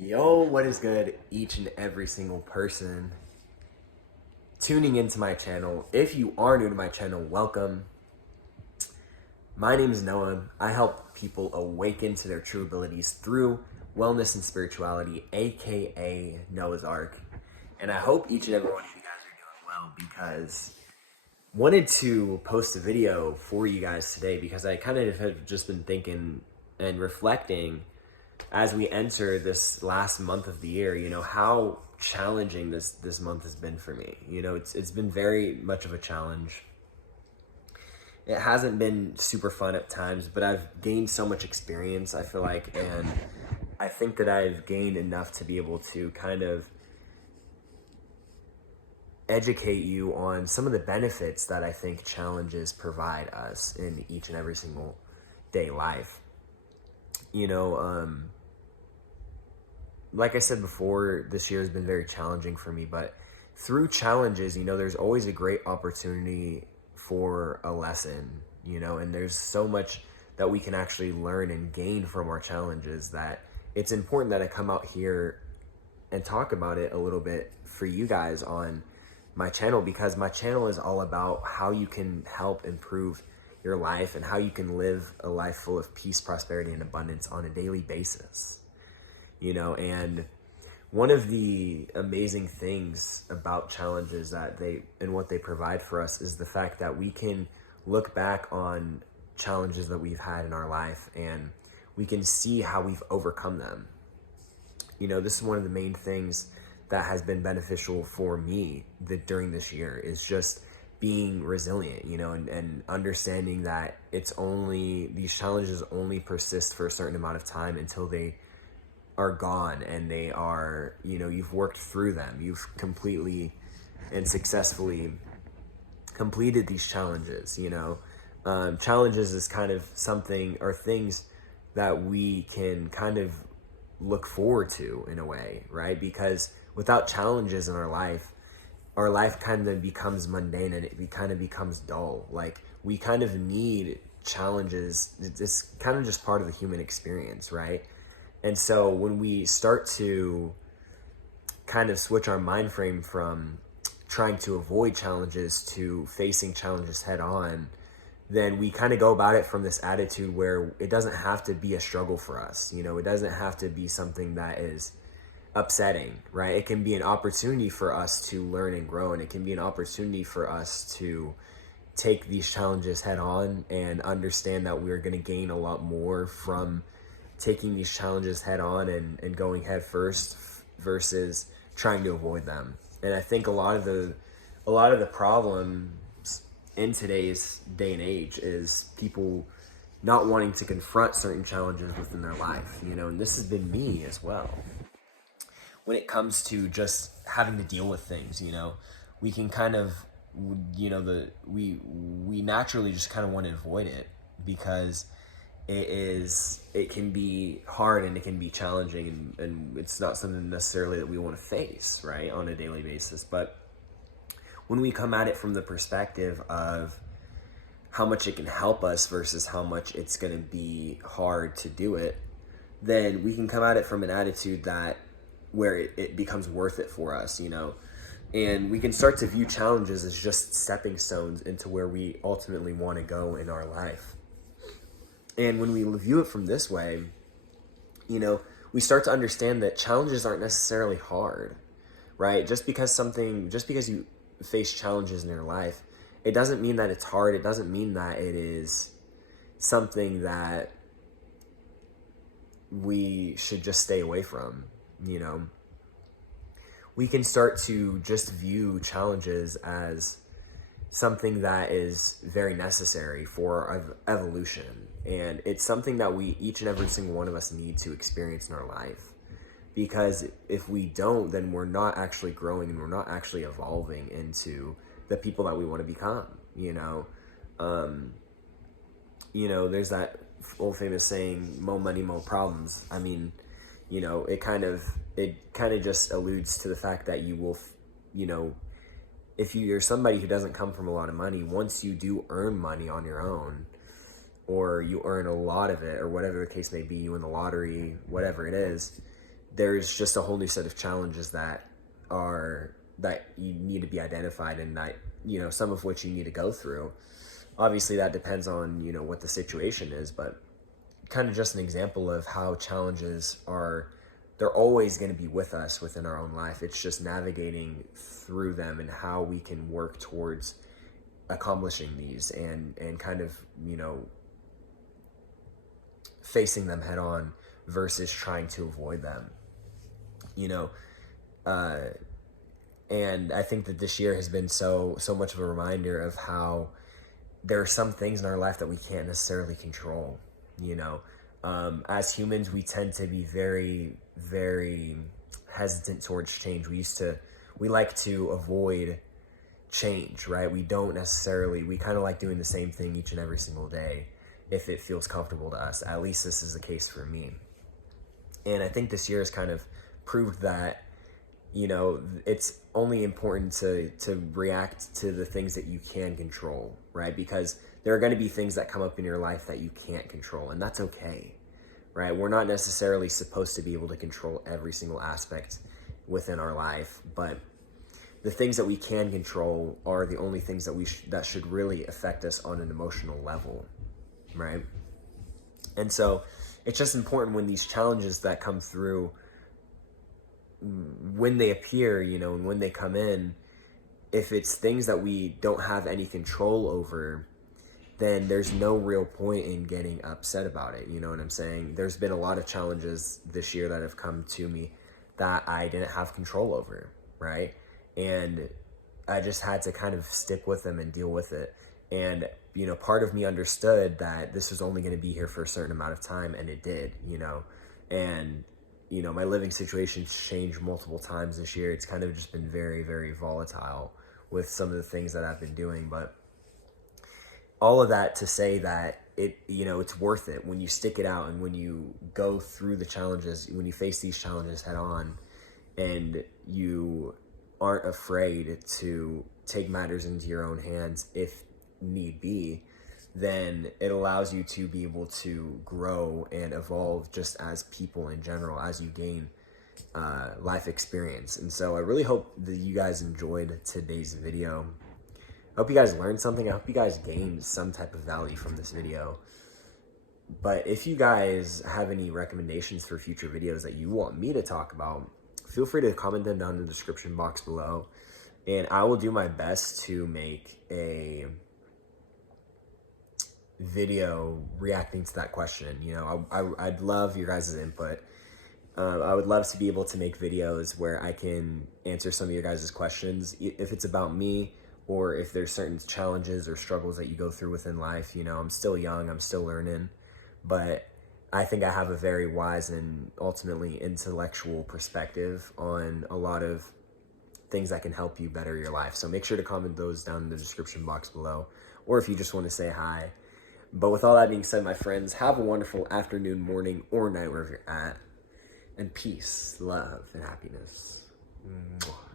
Yo, what is good, each and every single person tuning into my channel? If you are new to my channel, welcome. My name is Noah. I help people awaken to their true abilities through wellness and spirituality, aka Noah's Ark. And I hope each and every one of you guys are doing well, because wanted to post a video for you guys today because I kind of have just been thinking and reflecting as we enter this last month of the year, how challenging this month has been for me. It's been very much of a challenge. It hasn't been super fun at times, but I've gained so much experience, I feel like, and I think that I've gained enough to be able to kind of educate you on some of the benefits that I think challenges provide us in each and every single day life. Like I said before, this year has been very challenging for me, but through challenges, there's always a great opportunity for a lesson, and there's so much that we can actually learn and gain from our challenges that it's important that I come out here and talk about it a little bit for you guys on my channel, because my channel is all about how you can help improve your life and how you can live a life full of peace, prosperity, and abundance on a daily basis. And one of the amazing things about challenges and what they provide for us is the fact that we can look back on challenges that we've had in our life and we can see how we've overcome them. This is one of the main things that has been beneficial for me during this year is just being resilient, and understanding that these challenges only persist for a certain amount of time until they are gone and they are, you've worked through them. You've completely and successfully completed these challenges. Challenges is kind of things that we can kind of look forward to in a way, right? Because without challenges in our life kind of becomes mundane and it kind of becomes dull. Like, we kind of need challenges. It's kind of just part of the human experience, right? And so when we start to kind of switch our mind frame from trying to avoid challenges to facing challenges head on, then we kind of go about it from this attitude where it doesn't have to be a struggle for us. It doesn't have to be something that is upsetting, right? It can be an opportunity for us to learn and grow, and it can be an opportunity for us to take these challenges head on and understand that we're going to gain a lot more from taking these challenges head on and going head first versus trying to avoid them. And I think a lot of the problems in today's day and age is people not wanting to confront certain challenges within their life, and this has been me as well. When it comes to just having to deal with things, we can kind of, we naturally just kind of want to avoid it because it can be hard and it can be challenging, and it's not something necessarily that we want to face, right, on a daily basis. But when we come at it from the perspective of how much it can help us versus how much it's going to be hard to do it, then we can come at it from an attitude where it becomes worth it for us, and we can start to view challenges as just stepping stones into where we ultimately want to go in our life. And when we view it from this way, we start to understand that challenges aren't necessarily hard, right? Just because you face challenges in your life, it doesn't mean that it's hard. It doesn't mean that it is something that we should just stay away from, We can start to just view challenges as something that is very necessary for our evolution. And it's something that each and every single one of us need to experience in our life. Because if we don't, then we're not actually growing and we're not actually evolving into the people that we want to become, there's that old famous saying, "Mo money, mo problems." I mean, it kind of just alludes to the fact that you will, if you're somebody who doesn't come from a lot of money, once you do earn money on your own, or you earn a lot of it, or whatever the case may be, you win the lottery, whatever it is, there's just a whole new set of challenges that you need to be identified, and that, you know, some of which you need to go through. Obviously that depends on, you know, what the situation is, but kind of just an example of how challenges they're always going to be with us within our own life. It's just navigating through them and how we can work towards accomplishing these, and kind of, you know, facing them head on versus trying to avoid them, you know. And I think that this year has been so much of a reminder of how there are some things in our life that we can't necessarily control, you know. As humans, we tend to be very, very hesitant towards change. We like to avoid change, right? We kind of like doing the same thing each and every single day if it feels comfortable to us. At least this is the case for me. And I think this year has kind of proved that, you know, it's only important to react to the things that you can control, right? Because there are going to be things that come up in your life that you can't control, and that's okay, right? We're not necessarily supposed to be able to control every single aspect within our life, but the things that we can control are the only things that should really affect us on an emotional level, right? And so it's just important when these challenges that come through, when they appear, you know, and when they come in, if it's things that we don't have any control over, then there's no real point in getting upset about it. You know what I'm saying? There's been a lot of challenges this year that have come to me that I didn't have control over, right? And I just had to kind of stick with them and deal with it. And, you know, part of me understood that this was only going to be here for a certain amount of time, and it did, you know. And, you know, my living situation's changed multiple times this year. It's kind of just been very, very volatile with some of the things that I've been doing. But all of that to say that it's worth it when you stick it out, and when you go through the challenges, when you face these challenges head on, and you aren't afraid to take matters into your own hands if need be, then it allows you to be able to grow and evolve just as people in general, as you gain life experience. And so I really hope that you guys enjoyed today's video. I hope you guys learned something. I hope you guys gained some type of value from this video. But if you guys have any recommendations for future videos that you want me to talk about, feel free to comment them down in the description box below, and I will do my best to make a video reacting to that question. You know, I'd love your guys' input. I would love to be able to make videos where I can answer some of your guys' questions, if it's about me, or if there's certain challenges or struggles that you go through within life. You know, I'm still young, I'm still learning, but I think I have a very wise and ultimately intellectual perspective on a lot of things that can help you better your life. So make sure to comment those down in the description box below, or if you just want to say hi. But with all that being said, my friends, have a wonderful afternoon, morning, or night wherever you're at. And peace, love, and happiness. Mwah.